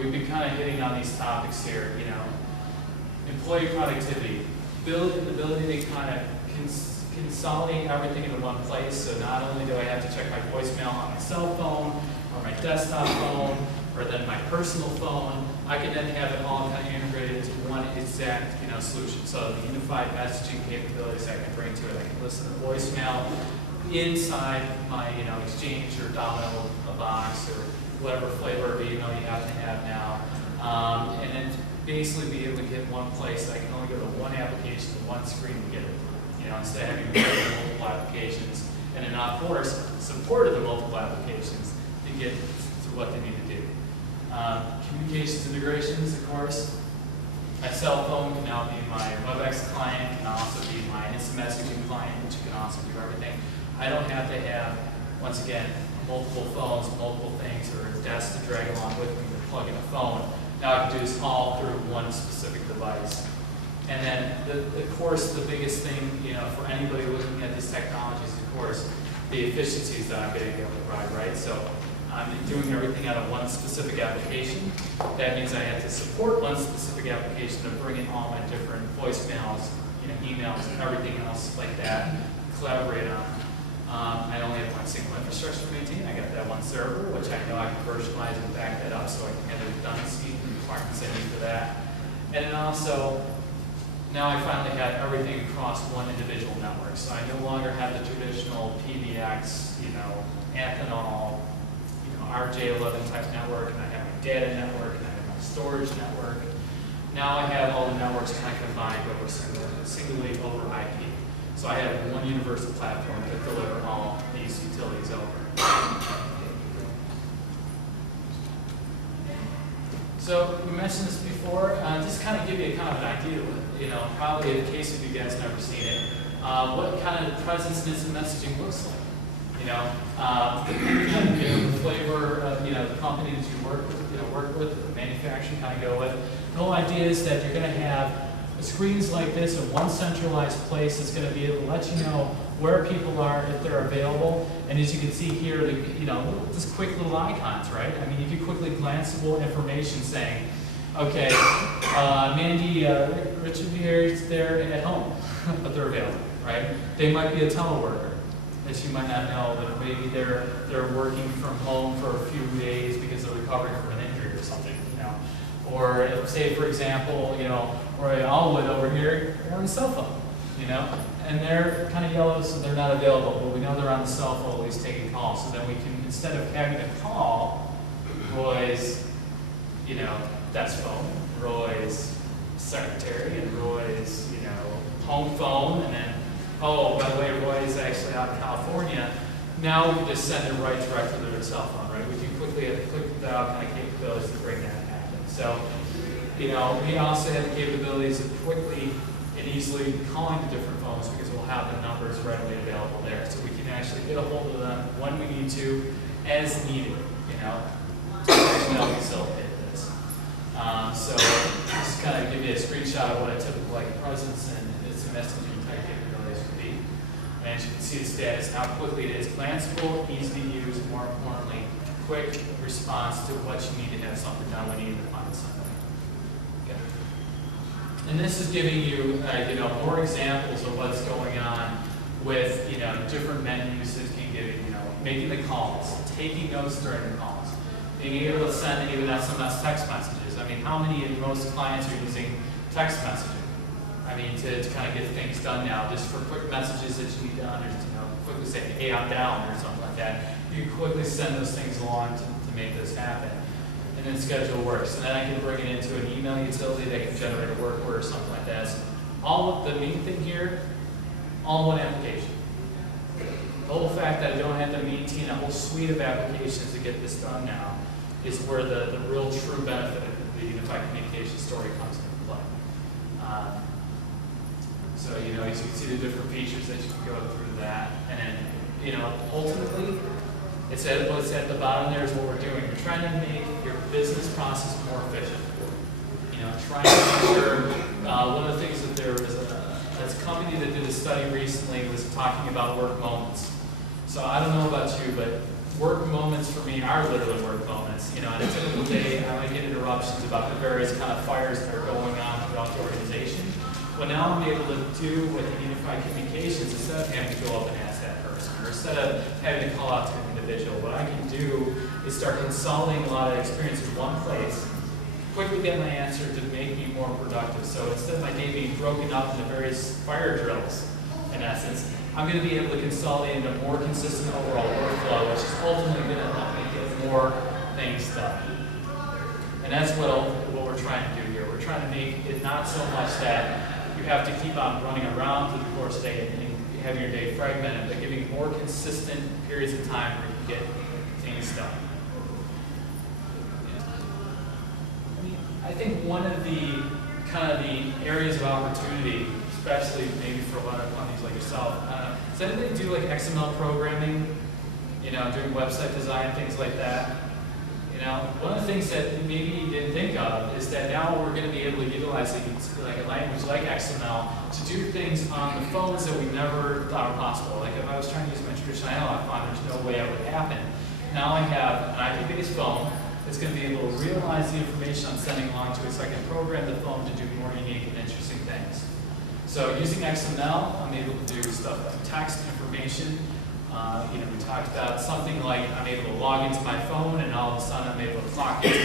we've been kind of hitting on these topics here, you know, employee productivity, the ability to kind of consolidate everything into one place. So not only do I have to check my voicemail on my cell phone or my desktop phone or then my personal phone, I can then have it all kind of integrated into one exact, you know, solution. So the unified messaging capabilities I can bring to it, I can listen to voicemail inside my, you know, Exchange or Domino box or whatever flavor of email you have to have now, and then basically be able to get one place. I can only go to one application, to one screen to get it. You know, instead of having multiple applications, and then of course support of the multiple applications to get to what they need to do. Communications integrations, of course. My cell phone can now be my WebEx client, can also be my instant messaging client, which can also do everything. I don't have to have, once again, multiple phones, multiple things, or a desk to drag along with me to plug in a phone. Now I can do this all through one specific device. And then, of course, the biggest thing, you know, for anybody looking at these technologies, of course, the efficiencies that I'm going to be able to provide, right? So I'm doing everything out of one specific application. That means I have to support one specific application to bring in all my different voicemails, you know, emails, and everything else like that, collaborate on. I only have one single infrastructure to maintain. I got that one server, which I know I can virtualize and back that up so I can get the redundancy and requirements I need for that. And then also, now I finally have everything across one individual network. So I no longer have the traditional PBX, you know, Amphenol, you know, RJ11 type network, and I have my data network, and I have my storage network. Now I have all the networks kind of combined over singly over IP. So I have one universal platform to deliver all these utilities over. So we mentioned this before, just kind of give you a kind of an idea, you know, probably in case if you guys have never seen it, what kind of presence and instant messaging looks like. You know, the flavor of, you know, the company that you work with, the manufacturer kind of go with. The whole idea is that you're going to have screens like this in one centralized place that's going to be able to let you know where people are, if they're available. And as you can see here, you know, just quick little icons, right? I mean, you can quickly glanceable information saying, okay, Mandy, Richard here is there at home, but they're available, right? They might be a teleworker that you might not know, but maybe they're working from home for a few days because they're recovering from an injury or something, you know. Or say, for example, you know, Roy Allwood over here, they're on the cell phone, you know, and they're kind of yellow, so they're not available, but we know they're on the cell phone while he's taking calls. So then we can, instead of having to call Roy's, you know, desk phone, Roy's secretary, and Roy's, you know, home phone, and then, oh, by the way, Roy is actually out in California. Now we can just send it right directly to their cell phone, right? We can quickly click that kind of capabilities to bring that happen. So, you know, we also have the capabilities of quickly and easily calling the different phones because we'll have the numbers readily available there. So we can actually get a hold of them when we need to, as needed, you know, to actually help facilitate this. So just kind of give you a screenshot of what a typical like presence and its messaging type capabilities would be. And as you can see the status, how quickly it is glanceable, easy to use, and more importantly, quick response to what you need to have something done when you need to find something. Okay. And this is giving you, you know, more examples of what's going on with, you know, different menus that can give you, you know, making the calls, taking notes during the calls, being able to send even SMS text messages. I mean, how many of most clients are using text messaging? I mean, to kind of get things done now, just for quick messages that you need to quickly say, hey, I'm down, or something like that. You can quickly send those things along to make this happen. And then schedule work. So then I can bring it into an email utility that can generate a work order or something like that. So all of the main thing here, all in one application. The whole fact that I don't have to maintain a whole suite of applications to get this done now is where the real true benefit of the unified communication story comes into play. So, you know, as you can see the different features that you can go through that. And then, you know, ultimately, what's at the bottom there is what we're doing. We're trying to make your business process more efficient. You know, trying to make sure, one of the things that there was a company that did a study recently was talking about work moments. So I don't know about you, but work moments for me are literally work moments. You know, on a typical day, I might get interruptions about the various kind of fires that are going on throughout the organization. Well, now I'm able to do with the unified communications, instead of having to go up and ask that person, or instead of having to call out to an individual, what I can do is start consolidating a lot of experience in one place, quickly get my answer to make me more productive. So instead of my day being broken up into various fire drills, in essence, I'm going to be able to consolidate into a more consistent overall workflow, which is ultimately going to help me get more things done. And that's what we're trying to do here. We're trying to make it not so much that you have to keep on running around through the course of the day and have your day fragmented, but giving more consistent periods of time where you can get things done. I think one of the kind of the areas of opportunity, especially maybe for a lot of companies like yourself, does anybody do like XML programming, doing website design, things like that? One of the things that maybe you didn't think of is that now we're going to be able to utilize like a language like XML to do things on the phones that we never thought were possible. Like if I was trying to use my traditional analog phone, there's no way that would happen. Now I have an IP-based phone that's going to be able to realize the information I'm sending along to it, so I can program the phone to do more unique and interesting things. So using XML, I'm able to do stuff like text information. We talked about something like I'm able to log into my phone and all of a sudden I'm able to clock into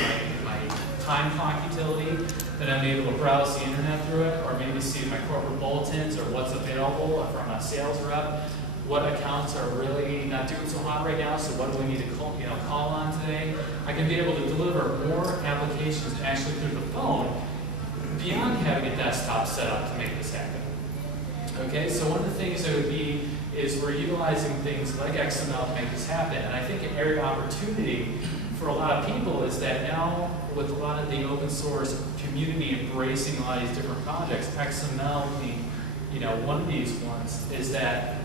my time clock utility. Then I'm able to browse the internet through it, or maybe see my corporate bulletins or what's available from a sales rep. What accounts are really not doing so hot right now, so what do we need to call on today? I can be able to deliver more applications actually through the phone beyond having a desktop set up to make this happen. Okay, so one of the things that would be is we're utilizing things like XML to make this happen. And I think an area of opportunity for a lot of people is that now with a lot of the open source community embracing a lot of these different projects, XML being one of these ones, is that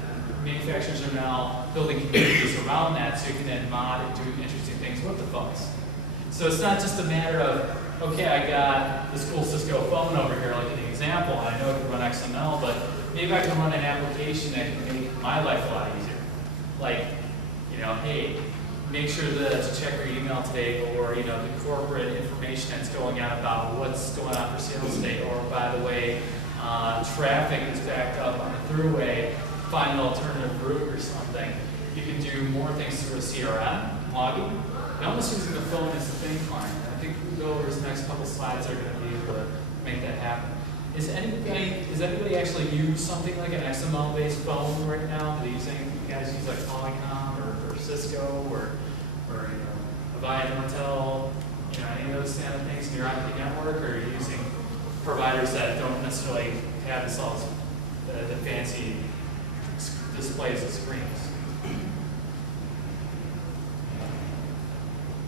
manufacturers are now building communities around that so you can then mod and do interesting things with the phones. So it's not just a matter of, okay, I got this cool Cisco phone over here, like an example, and I know it can run XML, but maybe I can run an application that can make my life a lot easier. Like, hey, make sure to check your email today, or the corporate information that's going out about what's going on for sales today, or by the way, traffic is backed up on the throughway, find an alternative route or something. You can do more things through a CRM, logging, and almost using the phone as a thing client. And I think we'll go over the next couple slides are going to be able to make that happen. Does anybody actually use something like an XML-based phone right now? Do you guys use like Polycom or Cisco or Avaya, Intel, any of those kind of things in your IP network, or are you using providers that don't necessarily have the fancy displays and screens?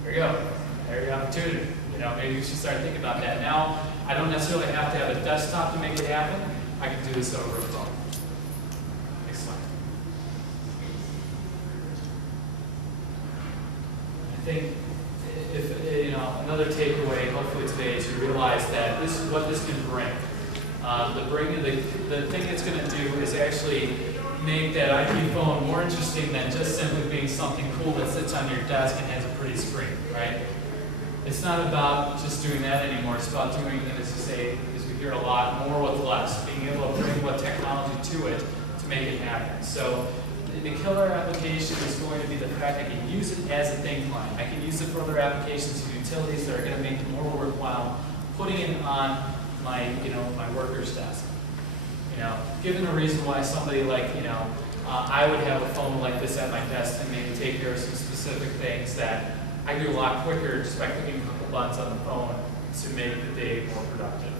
There you go. There's your opportunity. Maybe you should start thinking about that. Now, I don't necessarily have to have a desktop to make it happen. I can do this over a phone. Next slide. I think another takeaway, hopefully today, is you realize that what this can bring. The thing it's going to do is actually make that IP phone more interesting than just simply being something cool that sits on your desk and has a pretty screen, right? It's not about just doing that anymore. It's about doing, as you say, as we hear a lot, more with less, being able to bring what technology to it to make it happen. So the killer application is going to be the fact I can use it as a thing client. I can use it for other applications and utilities that are going to make it more worthwhile putting it on my, my worker's desk. Given a reason why somebody like, I would have a phone like this at my desk and maybe take care of some specific things that I do a lot quicker just by clicking a couple buttons on the phone to make the day more productive.